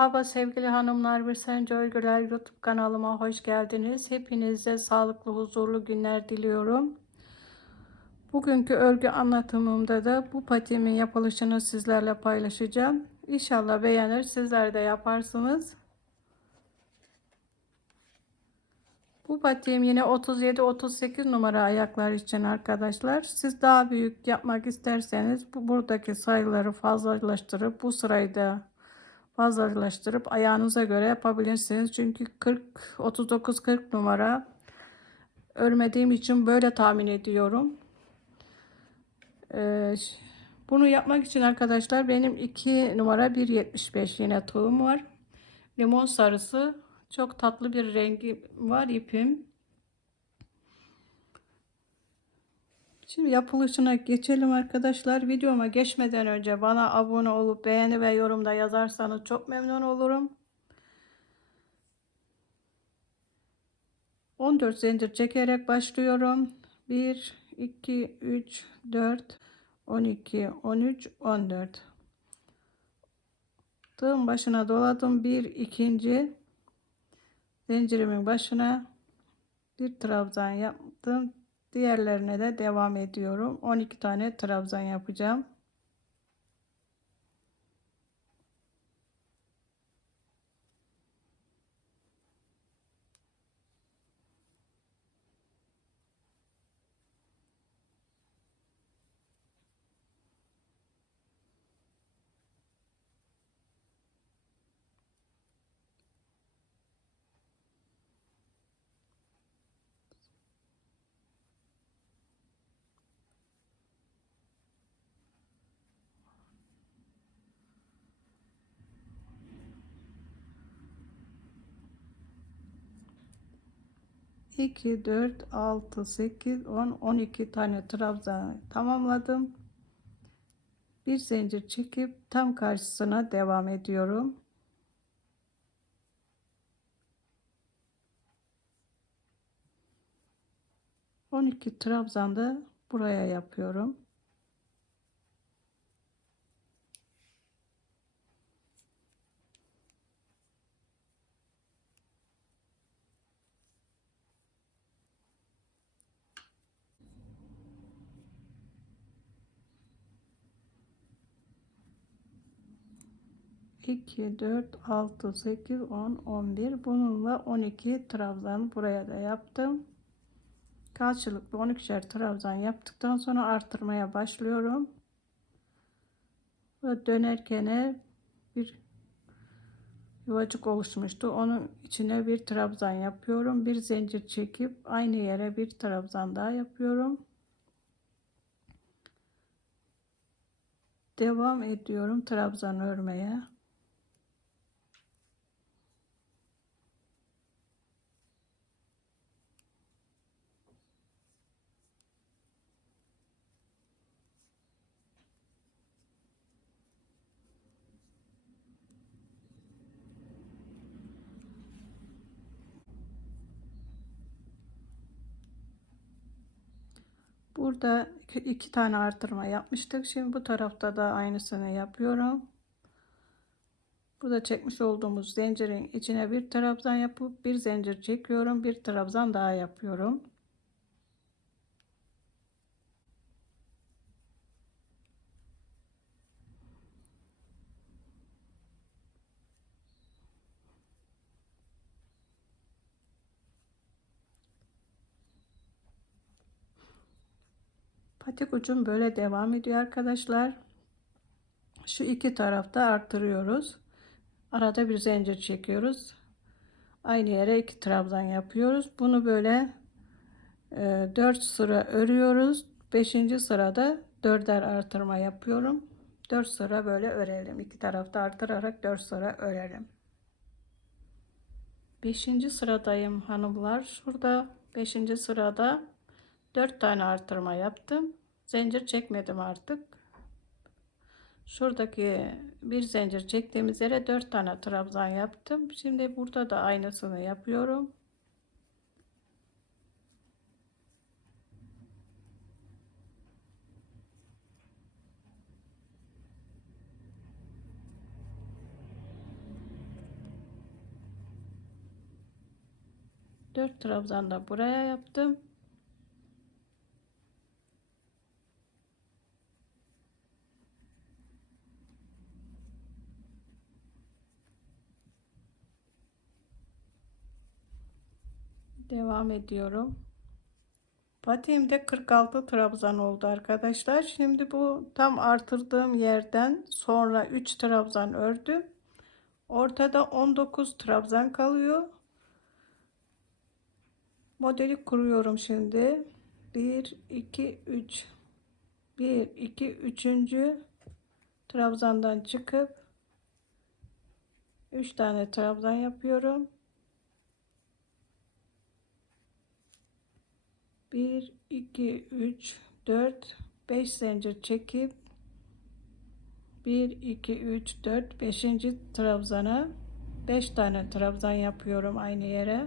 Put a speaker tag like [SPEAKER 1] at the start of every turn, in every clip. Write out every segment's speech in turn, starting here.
[SPEAKER 1] Merhaba sevgili hanımlar, bir Sence Örgüler YouTube kanalıma hoş geldiniz. Hepinize sağlıklı, huzurlu günler diliyorum. Bugünkü örgü anlatımımda da bu patimin yapılışını sizlerle paylaşacağım. İnşallah beğenir, sizler de yaparsınız. Bu patiğim yine 37-38 numara ayaklar için arkadaşlar. Siz daha büyük yapmak isterseniz buradaki sayıları fazlalaştırıp bu sırayı da fazlalaştırıp ayağınıza göre yapabilirsiniz. Çünkü 40 39 40 numara örmediğim için böyle tahmin ediyorum. Ee, bunu yapmak için arkadaşlar benim 2 numara 1.75 yine tohum var. Limon sarısı çok tatlı bir rengi var ipim. Şimdi yapılışına geçelim arkadaşlar. Videoma geçmeden önce bana abone olup beğeni ve yorumda yazarsanız çok memnun olurum. 14 zincir çekerek başlıyorum. 1, 2, 3, 4, 12, 13, 14. Tığın başına doladım. Bir ikinci zincirimin başına bir trabzan yaptım. Diğerlerine de devam ediyorum. 12 tane trabzan yapacağım. 2 4 6 8 10 12 tane trabzan tamamladım bir zincir çekip tam karşısına devam ediyorum On iki trabzan da buraya yapıyorum. 2 4 6 8 10 11 bununla 12 trabzan buraya da yaptım karşılıklı 12'şer trabzan yaptıktan sonra artırmaya başlıyorum ve dönerken bir yuvacık oluşmuştu onun içine bir trabzan yapıyorum bir zincir çekip aynı yere bir trabzan daha yapıyorum devam ediyorum trabzan örmeye burada iki tane artırma yapmıştık. Şimdi bu tarafta da aynısını yapıyorum. Burada çekmiş olduğumuz zincirin içine bir trabzan yapıp bir zincir çekiyorum. Bir trabzan daha yapıyorum. patik ucum böyle devam ediyor arkadaşlar şu iki tarafta artırıyoruz arada bir zincir çekiyoruz aynı yere iki trabzan yapıyoruz bunu böyle 4 e, sıra örüyoruz 5. sırada 4'er artırma yapıyorum 4 sıra böyle örelim İki tarafta artırarak 4 sıra örelim 5. sıradayım hanımlar şurada 5. sırada 4 tane artırma yaptım zincir çekmedim artık. Şuradaki bir zincir çektiğimiz yere dört tane trabzan yaptım. Şimdi burada da aynısını yapıyorum. Dört trabzan da buraya yaptım. Devam ediyorum. Patiğimde 46 trabzan oldu arkadaşlar. Şimdi bu tam artırdığım yerden sonra 3 trabzan ördüm. Ortada 19 trabzan kalıyor. Modeli kuruyorum şimdi. 1 2 3 1 2 3. trabzandan çıkıp 3 tane trabzan yapıyorum. 1 2 3 4 5 zincir çekip 1 2 3 4 5. trabzanı 5 tane trabzan yapıyorum aynı yere.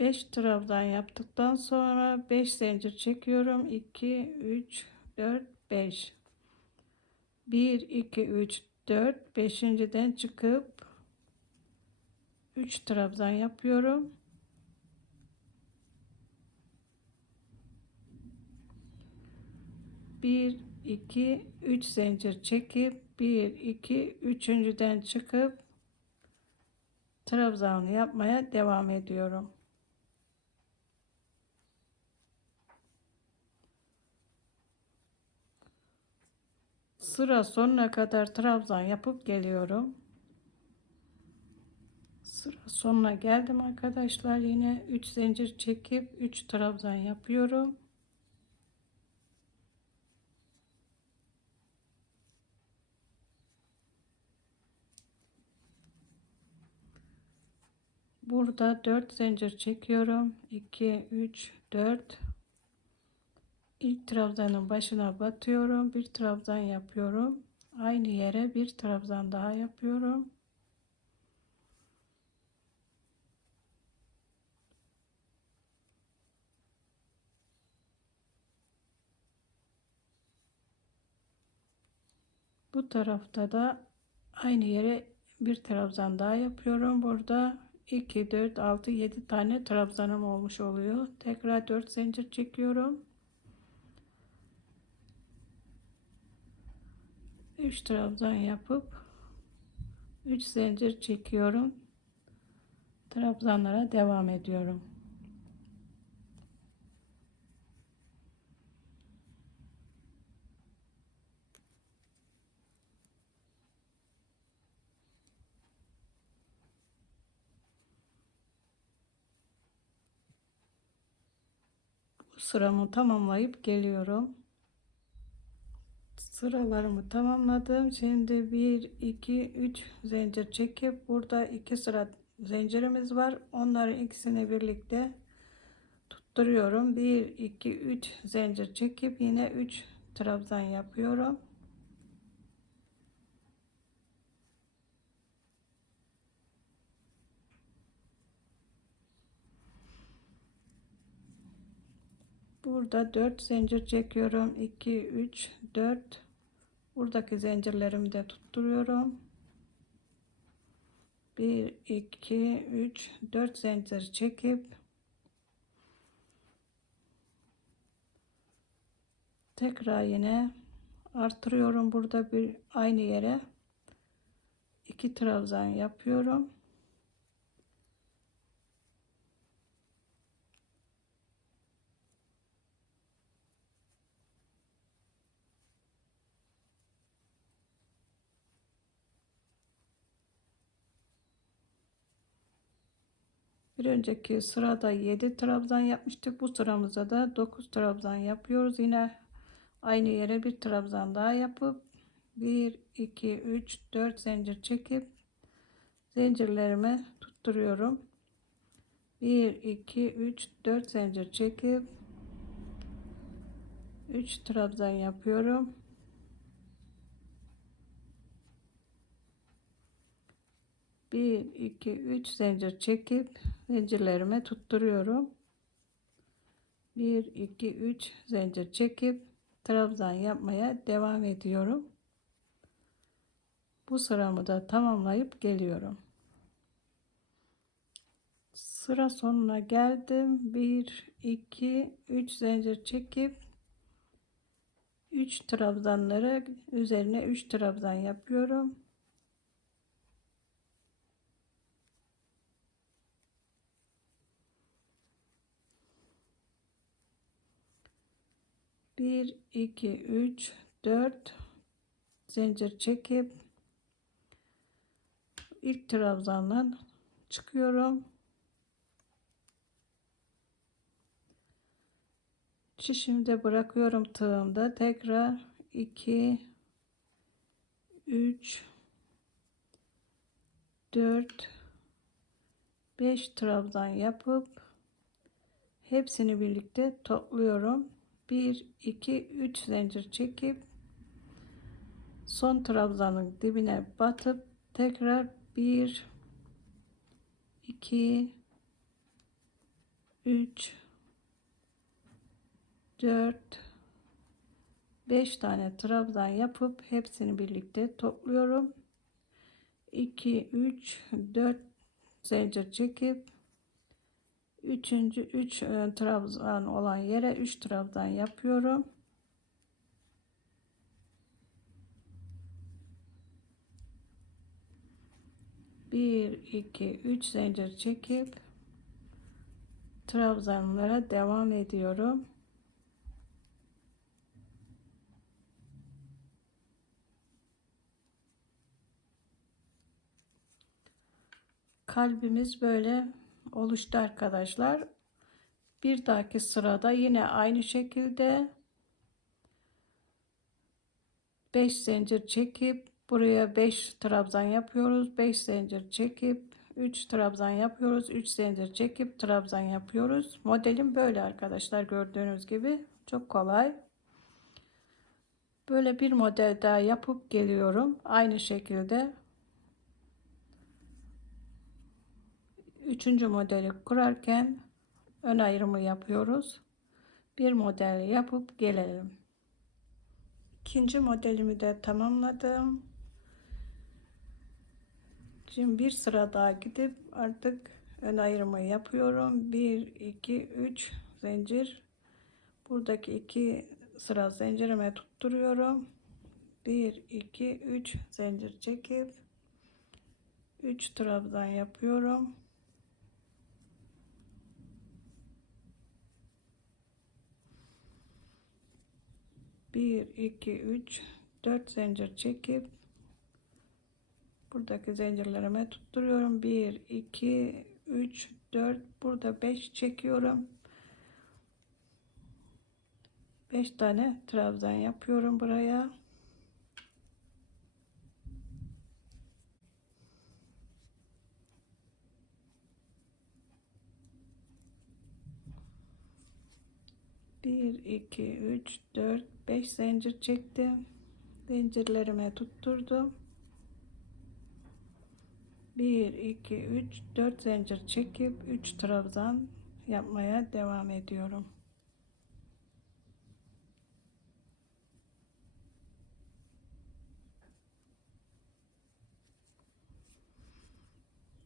[SPEAKER 1] 5 trabzan yaptıktan sonra 5 zincir çekiyorum 2 3 4 5 1 2 3 4 5.den çıkıp 3 trabzan yapıyorum Bir, iki, üç zincir çekip bir, iki, üçüncüden çıkıp trabzanı yapmaya devam ediyorum. sıra sonuna kadar trabzan yapıp geliyorum. Sıra sonuna geldim arkadaşlar. Yine 3 zincir çekip 3 trabzan yapıyorum. Burada 4 zincir çekiyorum. 2 3 4 ilk trabzanın başına batıyorum bir trabzan yapıyorum aynı yere bir trabzan daha yapıyorum bu tarafta da aynı yere bir trabzan daha yapıyorum burada 2 4 6 7 tane trabzanım olmuş oluyor tekrar 4 zincir çekiyorum 3 trabzan yapıp 3 zincir çekiyorum. Trabzanlara devam ediyorum. Bu sıramı tamamlayıp geliyorum sıralarımı tamamladım şimdi 1 2 3 zincir çekip burada iki sıra zincirimiz var onların ikisini birlikte tutturuyorum 1 2 3 zincir çekip yine 3 trabzan yapıyorum burada 4 zincir çekiyorum 2 3 4 buradaki zincirlerimi de tutturuyorum 1 2 3 4 zincir çekip tekrar yine artırıyorum burada bir aynı yere iki trabzan yapıyorum önceki sırada 7 trabzan yapmıştık. Bu sıramızda da 9 trabzan yapıyoruz. Yine aynı yere bir trabzan daha yapıp 1 2 3 4 zincir çekip zincirlerimi tutturuyorum. 1 2 3 4 zincir çekip 3 trabzan yapıyorum. 1 2 3 zincir çekip zincirlerime tutturuyorum 1 2 3 zincir çekip trabzan yapmaya devam ediyorum bu sıramı da tamamlayıp geliyorum sıra sonuna geldim 1 2 3 zincir çekip 3 trabzanları üzerine 3 trabzan yapıyorum 1 2 3 4 zincir çekip ilk trabzandan çıkıyorum. Çişimde bırakıyorum tığımda tekrar 2 3 4 5 trabzan yapıp hepsini birlikte topluyorum. 1 2 3 zincir çekip son trabzanın dibine batıp tekrar 1 2 3 4 5 tane trabzan yapıp hepsini birlikte topluyorum 2 3 4 zincir çekip Üçüncü üç e, trabzan olan yere 3 trabzan yapıyorum. Bir iki üç zincir çekip trabzanlara devam ediyorum. kalbimiz böyle oluştu arkadaşlar. Bir dahaki sırada yine aynı şekilde 5 zincir çekip buraya 5 trabzan yapıyoruz. 5 zincir çekip 3 trabzan yapıyoruz. 3 zincir çekip trabzan yapıyoruz. Modelim böyle arkadaşlar gördüğünüz gibi çok kolay. Böyle bir model daha yapıp geliyorum. Aynı şekilde üçüncü modeli kurarken ön ayrımı yapıyoruz. Bir model yapıp gelelim. İkinci modelimi de tamamladım. Şimdi bir sıra daha gidip artık ön ayrımı yapıyorum. 1, 2, 3 zincir. Buradaki iki sıra zincirime tutturuyorum. 1, 2, 3 zincir çekip 3 trabzan yapıyorum. 1 2 3 4 zincir çekip buradaki zincirlerime tutturuyorum 1 2 3 4 burada 5 çekiyorum 5 tane trabzan yapıyorum buraya Bir, iki, üç, dört, 5 zincir çektim zincirlerime tutturdum 1 2 3 4 zincir çekip 3 trabzan yapmaya devam ediyorum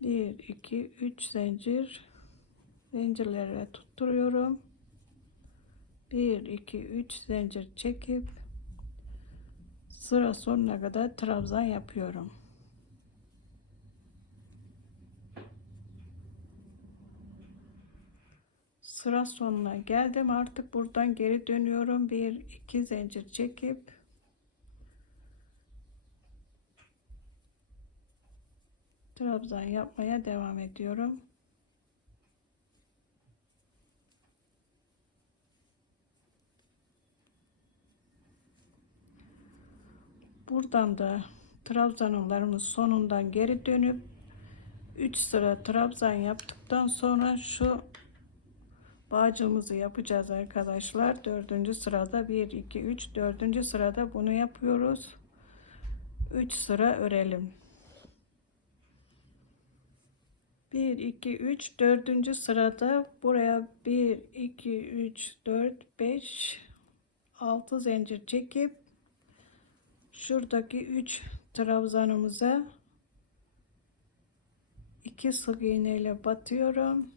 [SPEAKER 1] bir iki üç zincir zincirlere tutturuyorum 1 2 3 zincir çekip sıra sonuna kadar trabzan yapıyorum. Sıra sonuna geldim. Artık buradan geri dönüyorum. 1 2 zincir çekip trabzan yapmaya devam ediyorum. buradan da trabzanlarımız sonundan geri dönüp 3 sıra trabzan yaptıktan sonra şu bağcığımızı yapacağız arkadaşlar. Dördüncü sırada 1, 2, 3. Dördüncü sırada bunu yapıyoruz. 3 sıra örelim. 1, 2, 3. Dördüncü sırada buraya 1, 2, 3, 4, 5, 6 zincir çekip şuradaki 3 trabzanımıza 2 sık iğne ile batıyorum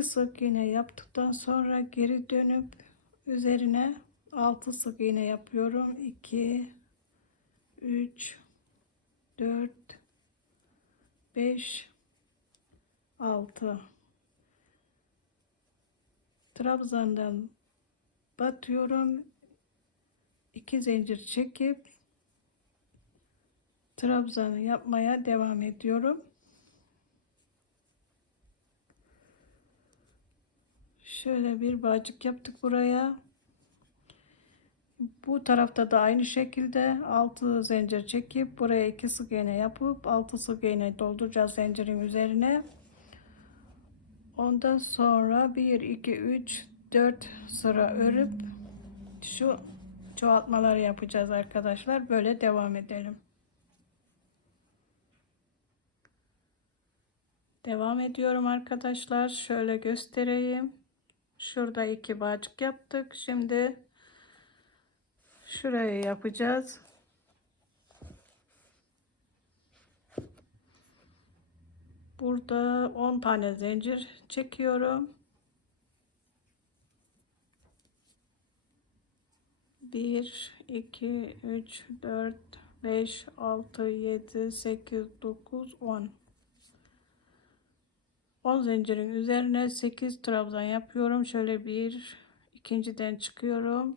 [SPEAKER 1] 2 sık iğne yaptıktan sonra geri dönüp üzerine 6 sık iğne yapıyorum. 2 3 4 5 6 trabzandan batıyorum. 2 zincir çekip trabzanı yapmaya devam ediyorum. Şöyle bir bağcık yaptık buraya. Bu tarafta da aynı şekilde 6 zincir çekip buraya 2 sık iğne yapıp 6 sık iğne dolduracağız zincirin üzerine. Ondan sonra 1 2 3 4 sıra örüp şu çoğaltmalar yapacağız arkadaşlar. Böyle devam edelim. Devam ediyorum arkadaşlar. Şöyle göstereyim. Şurada iki bağcık yaptık. Şimdi şuraya yapacağız. Burada 10 tane zincir çekiyorum. 1 2 3 4 5 6 7 8 9 10 10 zincirin üzerine 8 trabzan yapıyorum. Şöyle bir ikinciden çıkıyorum.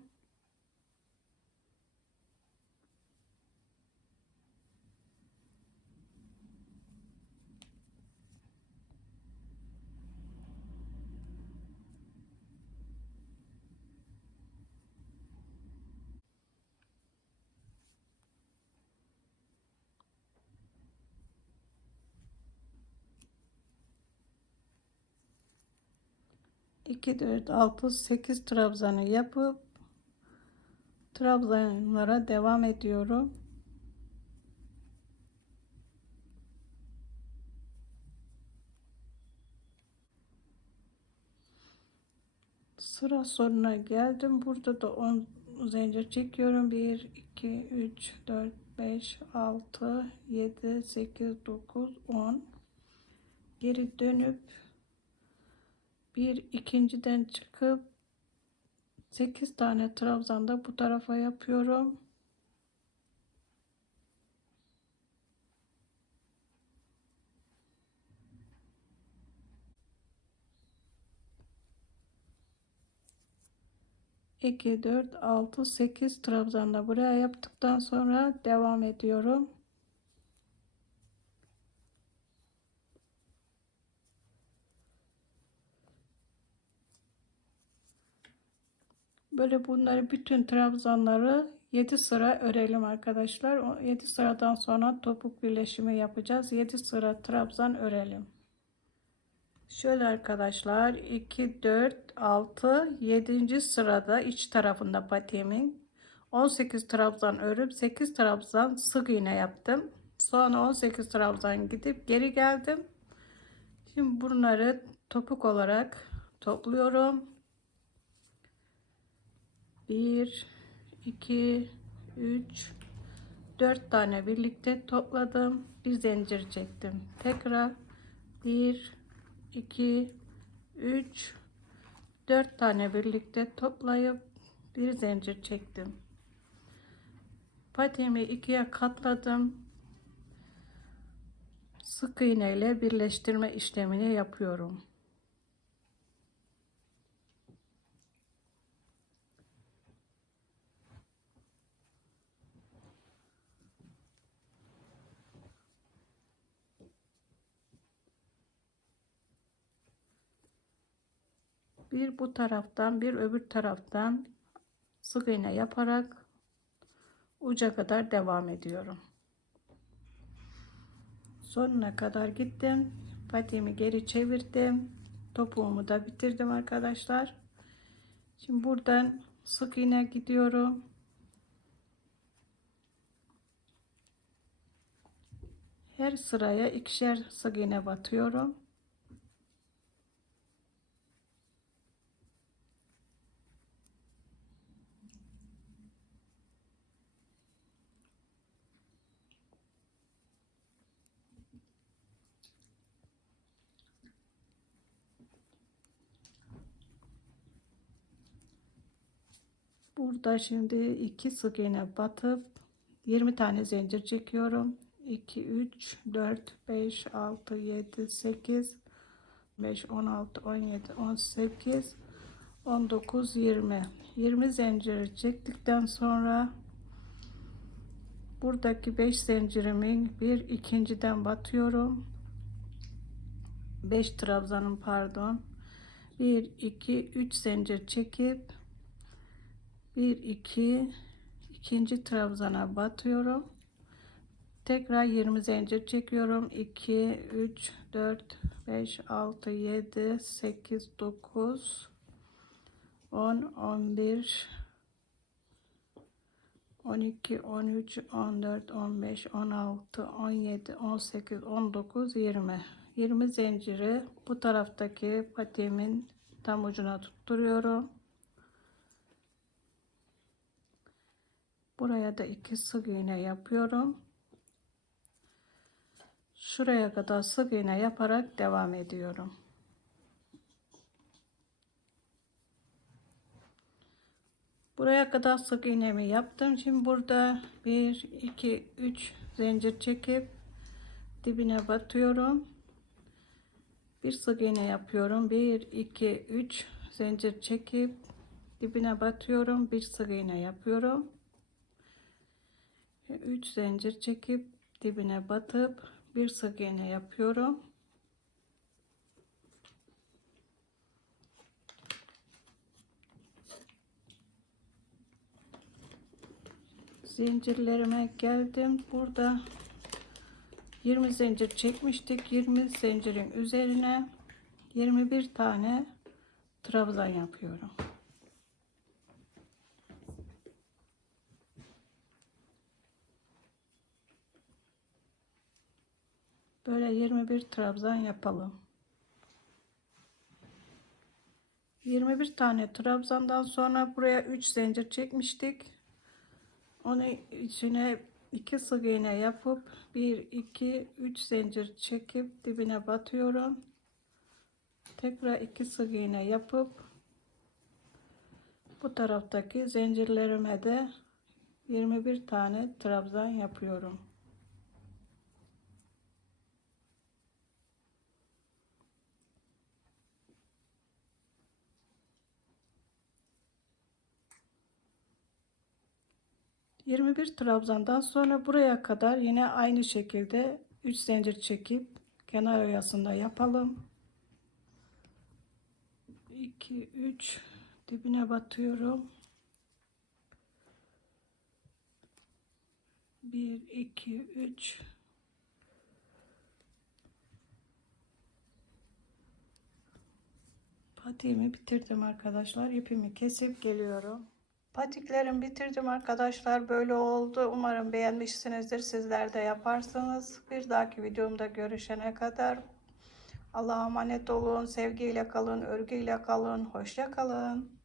[SPEAKER 1] 2 4 6 8 trabzanı yapıp trabzanlara devam ediyorum. Sıra sonuna geldim. Burada da 10 zincir çekiyorum. 1 2 3 4 5 6 7 8 9 10 geri dönüp bir ikinciden çıkıp 8 tane trabzanda bu tarafa yapıyorum. iki dört altı sekiz trabzanda buraya yaptıktan sonra devam ediyorum. Böyle bunları bütün trabzanları 7 sıra örelim arkadaşlar. 7 sıradan sonra topuk birleşimi yapacağız. 7 sıra trabzan örelim. Şöyle arkadaşlar 2 4 6 7. sırada iç tarafında patiğimin 18 trabzan örüp 8 trabzan sık iğne yaptım. Sonra 18 trabzan gidip geri geldim. Şimdi bunları topuk olarak topluyorum. 1 2 3 4 tane birlikte topladım bir zincir çektim tekrar 1 2 3 4 tane birlikte toplayıp bir zincir çektim patimi ikiye katladım sık iğne ile birleştirme işlemini yapıyorum bir bu taraftan bir öbür taraftan sık iğne yaparak uca kadar devam ediyorum. Sonuna kadar gittim. Patiğimi geri çevirdim. Topuğumu da bitirdim arkadaşlar. Şimdi buradan sık iğne gidiyorum. Her sıraya ikişer sık iğne batıyorum. burada şimdi iki sık iğne batıp 20 tane zincir çekiyorum 2 3 4 5 6 7 8 5 16 17 18 19 20 20 zincir çektikten sonra buradaki 5 zincirimin bir ikinciden batıyorum 5 trabzanın pardon 1 2 3 zincir çekip 1 2 ikinci trabzana batıyorum tekrar 20 zincir çekiyorum 2 3 4 5 6 7 8 9 10 11 12 13 14 15 16 17 18 19 20 20 zinciri bu taraftaki patiğimin tam ucuna tutturuyorum Buraya da iki sık iğne yapıyorum. Şuraya kadar sık iğne yaparak devam ediyorum. Buraya kadar sık iğnemi yaptım. Şimdi burada 1 2 3 zincir çekip dibine batıyorum. Bir sık iğne yapıyorum. 1 2 3 zincir çekip dibine batıyorum. Bir sık iğne yapıyorum. 3 zincir çekip dibine batıp bir sık iğne yapıyorum. Zincirlerime geldim. Burada 20 zincir çekmiştik. 20 zincirin üzerine 21 tane trabzan yapıyorum. Böyle 21 trabzan yapalım. 21 tane trabzandan sonra buraya 3 zincir çekmiştik. Onu içine 2 sık iğne yapıp 1 2 3 zincir çekip dibine batıyorum. Tekrar 2 sık iğne yapıp bu taraftaki zincirlerime de 21 tane trabzan yapıyorum. 21 trabzandan sonra buraya kadar yine aynı şekilde 3 zincir çekip kenar arasında yapalım. 2 3 dibine batıyorum. 1 2 3 Patiğimi bitirdim arkadaşlar. İpimi kesip geliyorum. Patiklerimi bitirdim arkadaşlar. Böyle oldu. Umarım beğenmişsinizdir. Sizler de yaparsınız Bir dahaki videomda görüşene kadar. Allah'a emanet olun. Sevgiyle kalın. Örgüyle kalın. Hoşça kalın.